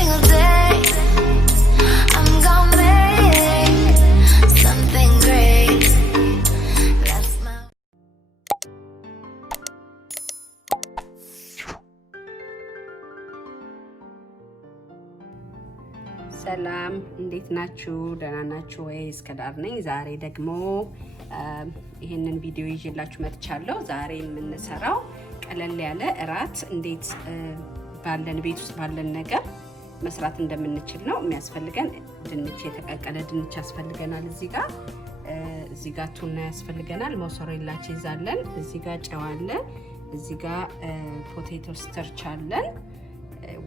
single day. I'm gonna make something great. That's my ሰላም እንዴት ናችሁ? ደህና ናችሁ ወይ? እስከዳር ነኝ። ዛሬ ደግሞ ይሄንን ቪዲዮ ይዤላችሁ መጥቻለሁ። ዛሬ የምንሰራው ቀለል ያለ እራት እንዴት ባለን ቤት ውስጥ ባለን ነገር መስራት እንደምንችል ነው። የሚያስፈልገን ድንች፣ የተቀቀለ ድንች ያስፈልገናል። እዚህ ጋር ቱና ያስፈልገናል። ሞzzarella ቺዝ አለን። እዚህ ጋር ጨው አለ። እዚህ ጋር potato starch አለን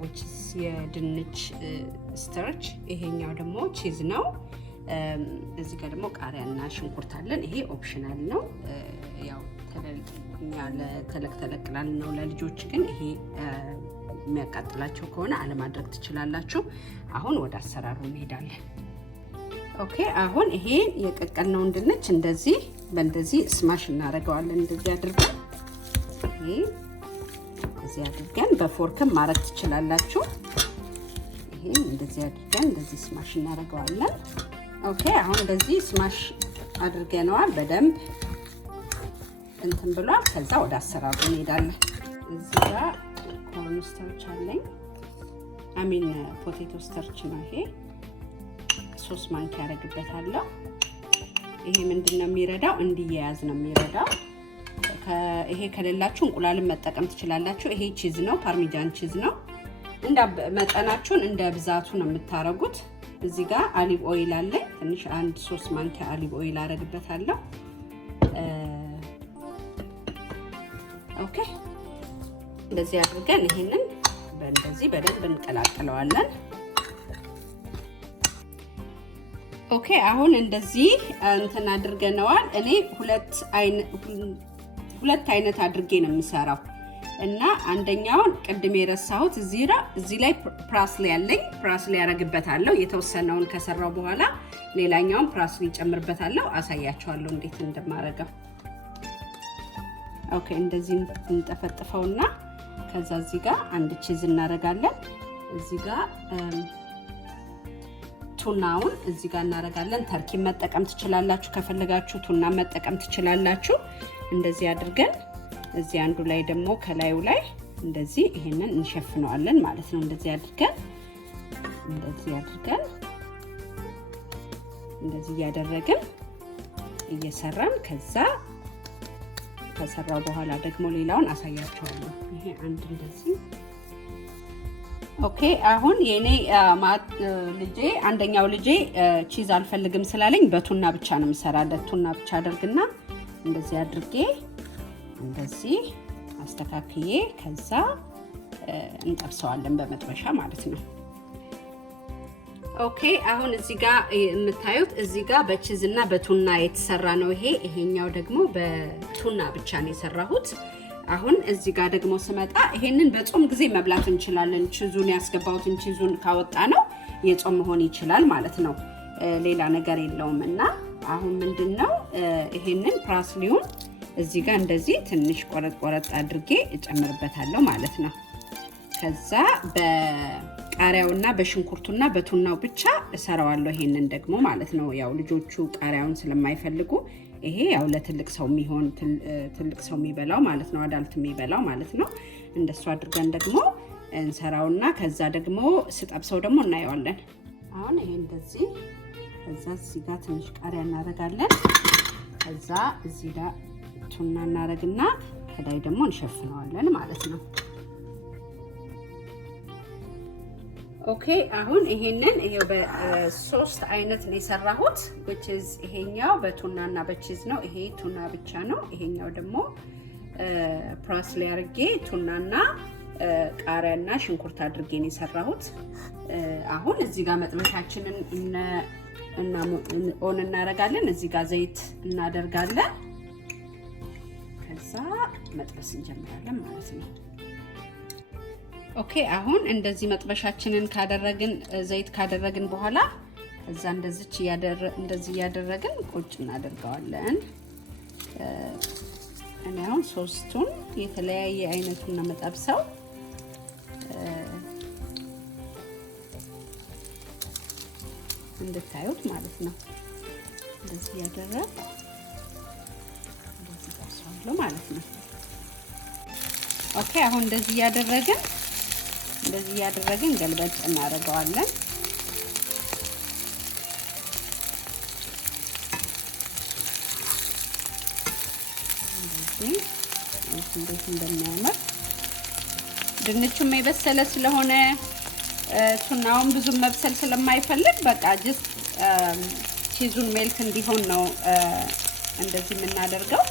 which is የድንች starch። ይሄኛው ደግሞ ቺዝ ነው። እዚህ ጋር ደግሞ ቃሪያና ሽንኩርት አለን። ይሄ ኦፕሽናል ነው። ያው ተለቅላል ነው ለልጆች፣ ግን ይሄ የሚያቃጥላቸው ከሆነ አለማድረግ ትችላላችሁ። አሁን ወደ አሰራሩ እንሄዳለን። ኦኬ፣ አሁን ይሄ የቀቀልነውን ድንች በእንደዚህ ስማሽ እናደርገዋለን። እንደዚህ አድርገን በፎርክም ማድረግ ትችላላችሁ። ይሄን እንደዚህ አድርገን እንደዚህ ስማሽ እናደርገዋለን። ኦኬ፣ አሁን እንደዚህ ስማሽ አድርገነዋል። በደንብ እንትን ብሏል። ከዛ ወደ አሰራሩ እንሄዳለን። እዚህ ጋር ኮርን ስታርች አለኝ። ፖቴቶ ስታርች ነው። ይሄ 3 ማንኪያ ያደርግበታለሁ። ይሄ ምንድነው የሚረዳው? እንዲያያዝ ነው የሚረዳው። ይሄ ከሌላችሁ እንቁላልን መጠቀም ትችላላችሁ። ይሄ ቺዝ ነው፣ ፓርሚጃን ቺዝ ነው። እንደ መጠናችሁን እንደ ብዛቱ ነው የምታረጉት። እዚህ ጋር አሊቭ ኦይል አለ። ትንሽ 3 ማንኪያ አሊቭ ኦይል አደርግበታለሁ። ኦኬ፣ እንደዚህ አድርገን ይሄንን በእንደዚህ በደንብ እንቀላቅለዋለን። ኦኬ፣ አሁን እንደዚህ እንትን አድርገነዋል። እኔ ሁለት አይነት አድርጌ ነው የምሰራው እና አንደኛውን ቅድም የረሳሁት እዚህ ላይ ፓርስሊ ያለኝ ፓርስሊ ያረግበታለሁ። የተወሰነውን ከሰራው በኋላ ሌላኛውን ፓርስሊ ጨምርበታለሁ። አሳያችኋለሁ እንዴት እንደማረገው። ኦኬ፣ እንደዚህ እንጠፈጥፈውና ከዛ እዚህ ጋር አንድ ቺዝ እናረጋለን። እዚህ ጋር ቱናውን እዚህ ጋር እናረጋለን። ተርኪ መጠቀም ትችላላችሁ፣ ከፈለጋችሁ ቱና መጠቀም ትችላላችሁ። እንደዚህ አድርገን እዚህ አንዱ ላይ ደግሞ ከላዩ ላይ እንደዚህ ይሄንን እንሸፍነዋለን ማለት ነው። እንደዚህ አድርገን እንደዚህ ያደረግን እየሰራን ከሰራው በኋላ ደግሞ ሌላውን አሳያችኋለሁ። ይሄ አንድ እንደዚህ። ኦኬ፣ አሁን የኔ አንደኛው ልጄ ቺዝ አልፈልግም ስላለኝ በቱና ብቻ ነው የምሰራለት። ቱና ብቻ አድርግና እንደዚህ አድርጌ እንደዚህ አስተካክዬ ከዛ እንጠብሰዋለን በመጥበሻ ማለት ነው። ኦኬ፣ አሁን እዚህ ጋር የምታዩት እዚህ ጋር በቺዝ እና በቱና የተሰራ ነው። ይሄኛው ደግሞ በቱና ብቻ ነው የሰራሁት። አሁን እዚህ ጋር ደግሞ ስመጣ ይሄንን በጾም ጊዜ መብላት እንችላለን። ቺዙን ያስገባሁትን ቺዙን ካወጣ ነው የጾም መሆን ይችላል ማለት ነው። ሌላ ነገር የለውም። እና አሁን ምንድነው ይሄንን ፓርስሊውን እዚህ ጋር እንደዚህ ትንሽ ቆረጥ አድርጌ እጨምርበታለሁ ማለት ነው። ከዛ በቃሪያውና በሽንኩርቱና በቱናው ብቻ እሰራዋለሁ። ይሄንን ደግሞ ማለት ነው ያው ልጆቹ ቃሪያውን ስለማይፈልጉ ይሄ ያው ለትልቅ ሰው የሚሆን ትልቅ ሰው የሚበላው ማለት ነው፣ አዳልት የሚበላው ማለት ነው። እንደሱ አድርገን ደግሞ እንሰራውና ከዛ ደግሞ ስጠብሰው ደግሞ እናየዋለን። አሁን ይሄ እንደዚህ ከዛ እዚህ ጋር ትንሽ ቃሪያ እናደርጋለን። ከዛ እዚህ ጋር ቱና እናደርግና ከላይ ደግሞ እንሸፍነዋለን ማለት ነው። ኦኬ፣ አሁን ይሄንን በ3 አይነት ነው የሰራሁት which is ይሄኛው በቱናና በቺዝ ነው። ይሄ ቱና ብቻ ነው። ይሄኛው ደግሞ ፓርስሊ አድርጌ ቱናና ቃሪያና ሽንኩርት አድርጌ ነው የሰራሁት። አሁን እዚህ ጋር መጥበሻችንን ኦን እናደርጋለን። እዚህ ጋር ዘይት እናደርጋለን። ከዛ መጥበስ እንጀምራለን ማለት ነው። ኦኬ፣ አሁን እንደዚህ መጥበሻችንን ዘይት ካደረግን በኋላ እዛ እንደዚህ ያደረግን ቁጭ እናደርጋለን። እኔ አሁን 3ቱን የተለያየ አይነቱን ነው መጠብሰው። እንድታዩት ማለት ነው። እንደዚህ ያደረግ እንደዚህ ታስዋለው ማለት ነው። ኦኬ አሁን እንደዚህ ያደረግን ገልበጥ እናደርገዋለን። እንዴት እንደሚያምር ድንቹም የበሰለ ስለሆነ ቱናውን ብዙ መብሰል ስለማይፈልግ በቃ ጀስት ቺዙን ሜልት እንዲሆን ነው እንደዚህ የምናደርገው።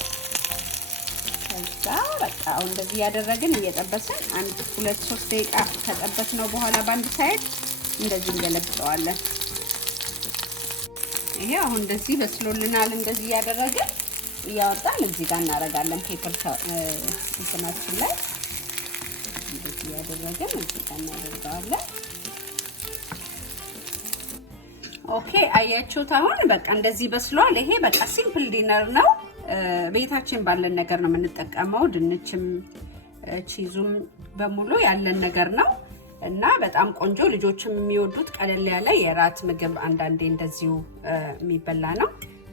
ከዛ በቃ እንደዚህ ያደረግን እየጠበስን 1-2-3 ደቂቃ ከጠበስነው በኋላ በአንድ ሳይድ እንደዚህ እንገለብጠዋለን። ይሄ አሁን እንደዚህ በስሎልናል። እንደዚህ ያደረግን እያወጣን እዚህ ጋር እናደርጋለን። ፔፐር እንትናችን ላይ እንደዚህ ያደረግን እዚህ ጋር እናደርጋለን። ኦኬ አያችሁት? አሁን በቃ እንደዚህ በስሏል። ይሄ በቃ ሲምፕል ዲነር ነው። ቤታችን ባለን ነገር ነው የምንጠቀመው። ድንችም ቺዙም በሙሉ ያለን ነገር ነው እና በጣም ቆንጆ ልጆችም የሚወዱት ቀለል ያለ የራት ምግብ አንዳንዴ እንደዚሁ የሚበላ ነው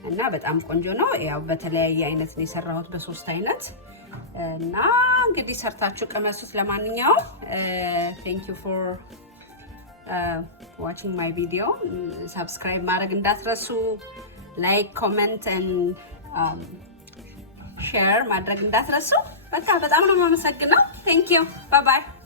እና በጣም ቆንጆ ነው። ያው በተለያየ አይነት ነው የሰራሁት በ3 አይነት እና እንግዲህ ሰርታችሁ ቀመሱት። ለማንኛውም thank you for watching my video. Subscribe ማድረግ እንዳትረሱ። like, comment and share ማድረግ እንዳትረሱ። በቃ በጣም ነው የማመሰግነው። thank you. bye bye.